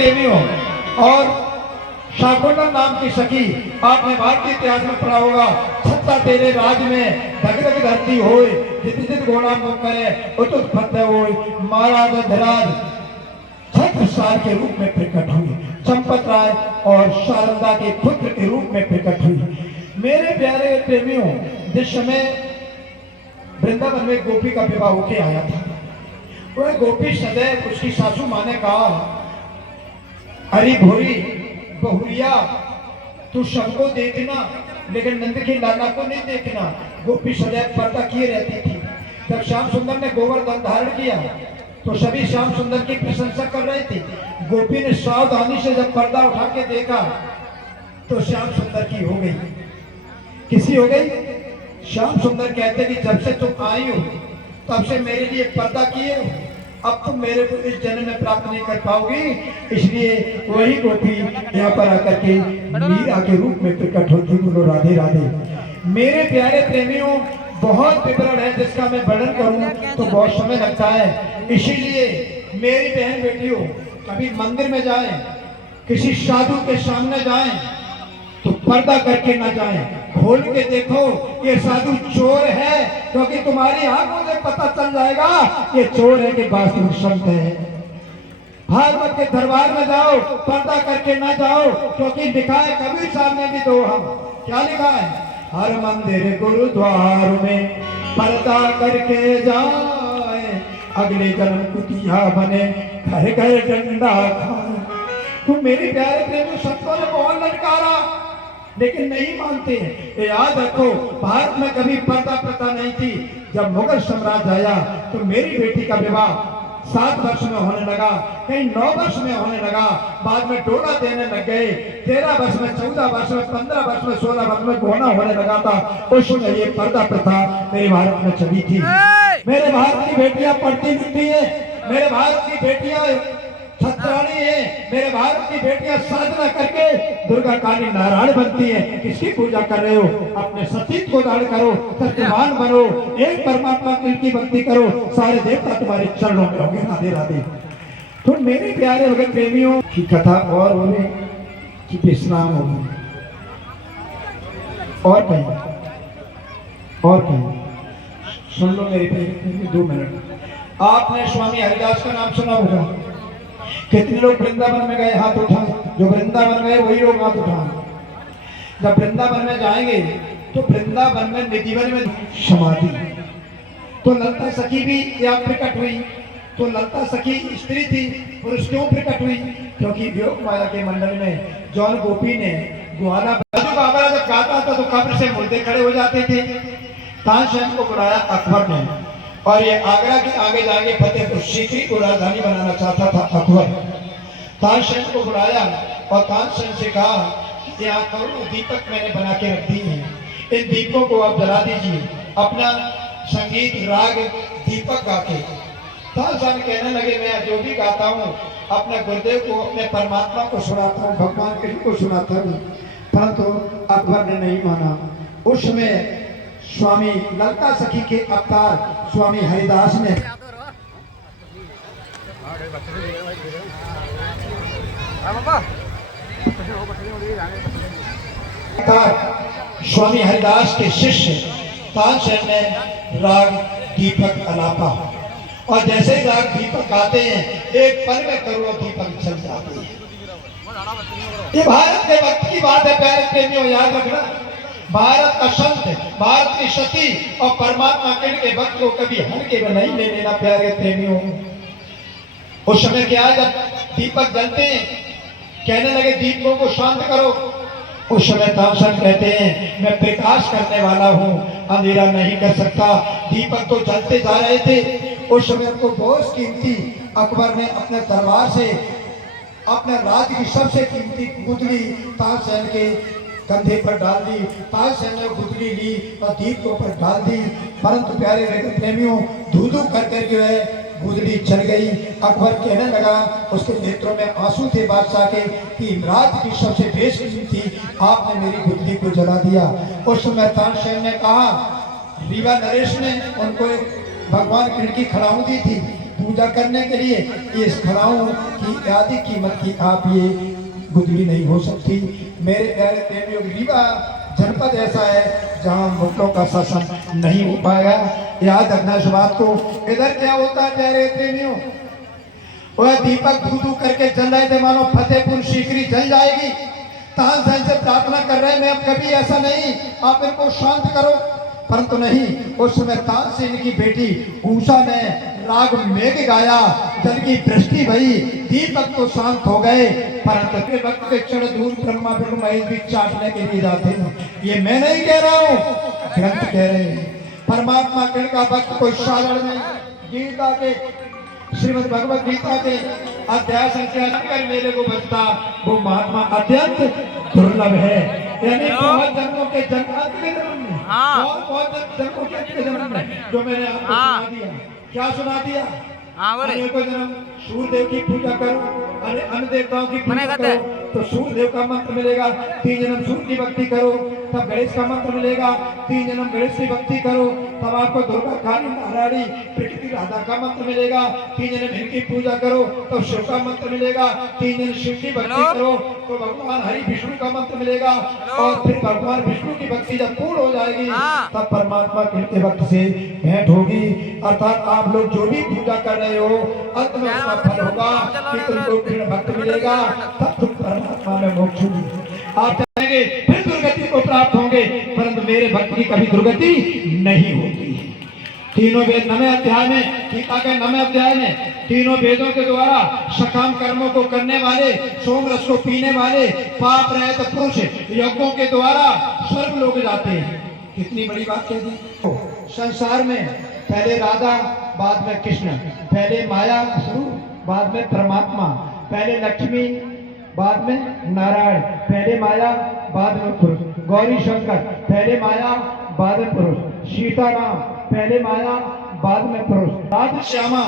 प्रेमियों, और शाकुंतल नाम की सखी, आपने भारतीय इतिहास में पढ़ा होगा, छत्ता तेरे राज में धक धक धरती होए, जित जित घोड़ा मुख करे उतुत फतेह होए, महाराज धराज छत्रसाल के रूप में प्रकट हुई, चंपत राय और शारदा के पुत्र के रूप में प्रकट हुई। मेरे प्यारे प्रेमियों, जिस समय वृंदावन में गोपी का विवाह होके आया था, वह गोपी सदैव उसकी सासू माँ ने कहा, अरे भोरी बहुरिया, तू सबको देखना लेकिन नंद के लाला को नहीं देखना। गोपी सदैव पर्दा किए रहती थी। जब श्याम सुंदर ने गोवर्धन धारण किया तो सभी श्याम सुंदर की प्रशंसा कर रहे थे। गोपी ने सावधानी से जब पर्दा उठा के देखा तो श्याम सुंदर की हो गई। किसी हो गई? श्याम सुंदर कहते कि जब से तुम आई हो तब से मेरे लिए पर्दा किए हो, अब तुम मेरे को इस जन्म में प्राप्त नहीं कर पाओगी। इसलिए वही गोपी यहाँ पर आकर के मीरा के रूप में प्रकट होती। बोलो राधे राधे। मेरे प्यारे प्रेमियों, बहुत विवरण है जिसका मैं वर्णन करूं तो बहुत समय लगता है। इसीलिए मेरी बहन बेटियों, कभी मंदिर में जाएं, किसी साधु के सामने जाएं तो पर्दा करके ना जाएं, खोल के देखो ये साधु चोर है, क्योंकि तुम्हारी आंखों से पता चल जाएगा ये चोर है कि वास्तविक संत है। भागवत के दरबार में जाओ, पर्दा करके ना जाओ, क्योंकि लिखा है कबीर साहब ने भी दो हम क्या लिखा है, हर मंदिर गुरुद्वार में पर्दा करके जाए, अगले जन्म कुतिया बने घर घर डंडा खाए। तुम मेरे प्यारे प्रेमी, संतों ने बहुत ललकारा लेकिन नहीं मानते हैं। याद रखो, भारत में कभी पर्दा प्रथा नहीं थी। जब मुगल साम्राज्य आया तो मेरी बेटी का विवाह 7 वर्ष में होने लगा, कहीं 9 वर्ष में होने लगा, बाद में डोला देने लग गए। 13 वर्ष में, 14 वर्ष में, 15 वर्ष में, 16 वर्ष में गोना होने लगा था। उस समय ये पर्दा प्रथा मेरे भारत में चली थी। मेरे भारत की बेटियां पढ़ती लिखती है, मेरे भारत की बेटियां छत्राणी है, मेरे भारत की बेटियां साधना करके दुर्गा काली नारायण बनती है। किसकी पूजा कर रहे हो? अपने सतीत्व को धारण करो, सत्यवान बनो, एक परमात्मा की भक्ति करो, सारे देवता तुम्हारे चरणों में होंगे। राधे राधे। तो मेरे प्यारे भगत प्रेमियों की कथा और होने की विश्राम होगी और कहीं और कहीं। सुन लो मेरे प्यारे 2 मिनट। आपने स्वामी हरिदास का नाम सुना होगा। कितने लोग वृंदावन में गए? हाथ उठाएं। जो वृंदावन गए वही लोग हाथ उठाएं। जब वृंदावन में जाएंगे तो वृंदावन में निधिवन में समाधि, तो ललता सखी भी यहाँ प्रकट हुई। तो ललता सखी स्त्री थी, पुरुष क्यों प्रकट हुई? क्योंकि योग माया के मंडल में जौन गोपी ने ग्वाला बाबा जब गाता था तो कब्र से मुर्दे खड़े हो जाते थे। तानसेन को बुलाया अकबर ने, और ये आगरा के आगे जाके फतेहपुर सीकरी को राजधानी बनाना चाहता था अकबर। तानसेन को बुलाया और तानसेन से कहा कि यहाँ करोड़ों दीपक मैंने बना के रख दी हैं, इन दीपों को आप जला दीजिए, अपना संगीत राग दीपक गा के। तानसेन कहने लगे, मैं जो भी गाता हूँ अपने गुरुदेव को, अपने परमात्मा को सुनाता हूँ, भगवान कृष्ण को सुनाता हूँ। परंतु अकबर ने नहीं माना। उसमें स्वामी ललता सखी के अवतार स्वामी हरिदास ने स्वामी हरिदास के शिष्य तानसेन ने राग दीपक अलापा, और जैसे ही राग दीपक गाते हैं एक पल में करोड़ों दीपक जल जाते हैं। ये भारत के वक्त की बात है प्यारे प्रेमियों, याद रखना। भारत का संत, भारत की सती और परमात्मा के भक्त को कभी हल्के में नहीं ले लेना प्यारे प्रेमियों। उस समय क्या, जब दीपक जलते हैं कहने लगे दीपकों को शांत करो। उस समय तानसेन कहते हैं, मैं प्रकाश करने वाला हूँ, अंधेरा नहीं कर सकता। दीपक तो जलते जा रहे थे। उस समय उनको बहुत कीमती अकबर ने अपने दरबार से अपने राज्य की सबसे कीमती गुदली तानसेन के कंधे पर डाल दी। तानसेन ने गुदली ली और दीप को पर डाल दी। परंतु प्यारे प्रेमियों, धू धू करके जो है गुदली चल गई। अकबर कहने लगा, उसके नेत्रों में आंसू थे बादशाह के, कि राज्य की सबसे बेशकीमती आपने मेरी गुदली को जला दिया। उस समय तानसेन ने कहा, रीवा नरेश ने उनको भगवान कृष्ण की खड़ाऊ दी थी, पूजा करने के लिए इस खड़ाओं की आदि कीमत की आप ये गुदली नहीं हो सकती। मेरे प्यारे प्रेमियों, रीवा जनपद ऐसा है जहाँ मुगलों का शासन नहीं हो पाएगा। याद रखना इस बात को। इधर क्या होता है प्यारे प्रेमियों, वह दीपक धू धू करके जल रहे थे, मानो फतेहपुर सीकरी जल जाएगी। तानसेन से प्रार्थना कर रहे हैं, मैं अब कभी ऐसा नहीं, आप इनको शांत करो। परंतु नहीं, उस समय तानसेन की बेटी उषा ने राग मेघ गाया, जल की दृष्टि भई, दीपक तो शांत हो गए। परंतु के वक्त के क्षण दूर ब्रह्मा विष्णु महेश भी चाटने के लिए जाते हैं। ये मैं नहीं कह रहा हूँ, ग्रंथ कह रहे हैं। परमात्मा किरण का भक्त कोई साधारण नहीं। गीता के श्रीमद् भगवत गीता के अध्याय संख्या कर मेरे को बचता वो महात्मा अत्यंत दुर्लभ है। यानी बहुत जन्मों के जन्म के जन्म में, बहुत जन्मों के जन्म में जो मैंने आपको सुना दिया। क्या सुना दिया? अनेकों जन्म सूर्यदेव की पूजा करो, अन्य देवताओं की पूजा करो तो सूर्यदेव का मंत्र मिलेगा। 3 जन्म सूर्य की भक्ति करो तब गणेश का मंत्र मिलेगा। 3 जन्म गणेश की भक्ति करो तब आपको दुर्गा काली नारायणी प्रकृति राधा का मंत्र मिलेगा। 3 जन्म इनकी पूजा करो तो शिव का मंत्र मिलेगा। 3 जन्म शिव की भक्ति करो तो भगवान हरि विष्णु का मंत्र मिलेगा। और फिर भगवान विष्णु की भक्ति जब पूर्ण हो जाएगी तब परमात्मा के भक्त से भेंट होगी। अर्थात आप लोग जो भी पूजा कर रहे हो अंत में उसका फल होगा कि तुमको दृढ़ भक्त मिलेगा, तब तुम परमात्मा में मोक्ष आप चाहेंगे फिर दुर्गति को प्राप्त होंगे। परंतु मेरे भक्त की कभी दुर्गति नहीं होती। तीनों वेद 9वें अध्याय में, गीता के 9वें अध्याय में तीनों वेदों के द्वारा सकाम कर्मों को करने वाले, सोम रस को पीने वाले, पाप रहित पुरुष यज्ञों के द्वारा स्वर्ग लोग जाते हैं। कितनी बड़ी बात कह दी। संसार में पहले राधा, बाद में कृष्ण, पहले माया शुरू, बाद में परमात्मा, पहले लक्ष्मी, बाद में नारायण, पहले माया, बाद में पुरुष, गौरी शंकर, पहले माया, बाद में पुरुष, सीताराम, पहले माया, बाद में पुरुष, राधा श्यामा